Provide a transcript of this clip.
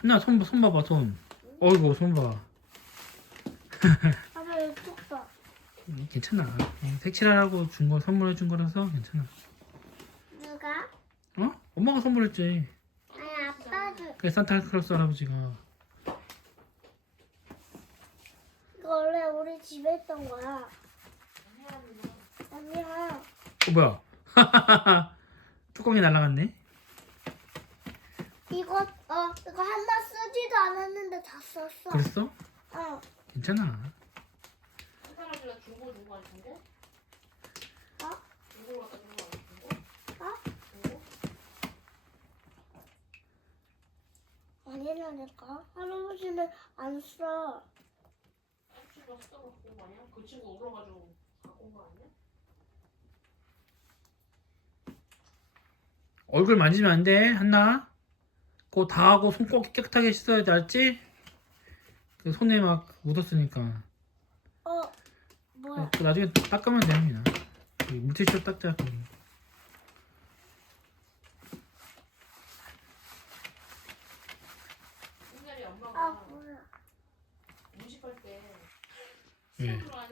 한나 손, 손 봐봐 손 어이구 손봐 아빠 이쪽 봐. 괜찮아 음, 색칠하라고 준 거 선물해 준 거라서 괜찮아 누가? 어? 엄마가 선물했지 아니 아빠도. 그 산타클로스 할아버지가 이거 원래 우리 집에 있던 거야. 아니야. 어 뭐야 뚜껑이 날라갔네 이거 어 이거 하나 쓰지도 않았는데 다 썼어. 그랬어? 어. 괜찮아 한 사람이가 중고 누구 안 중고? 어? 중고 갖다 준거 안 중고? 어? 중고? 아니라니까. 할아버지는 안 써. 친구가 갖고 온거 아니야? 그 친구 울어가지고 갖고 온 거 아니야? 얼굴 만지면 안 돼, 한나. 그거 다 하고 손 꼭 깨끗하게 씻어야 돼, 알지? 그 손에 막 묻었으니까. 어. 뭐야? 그 나중에 닦으면 됩니다. 그 물티슈로 닦자. 옛날에 아 엄마가 뭐야? 음식할 때 예. 손으로 하니까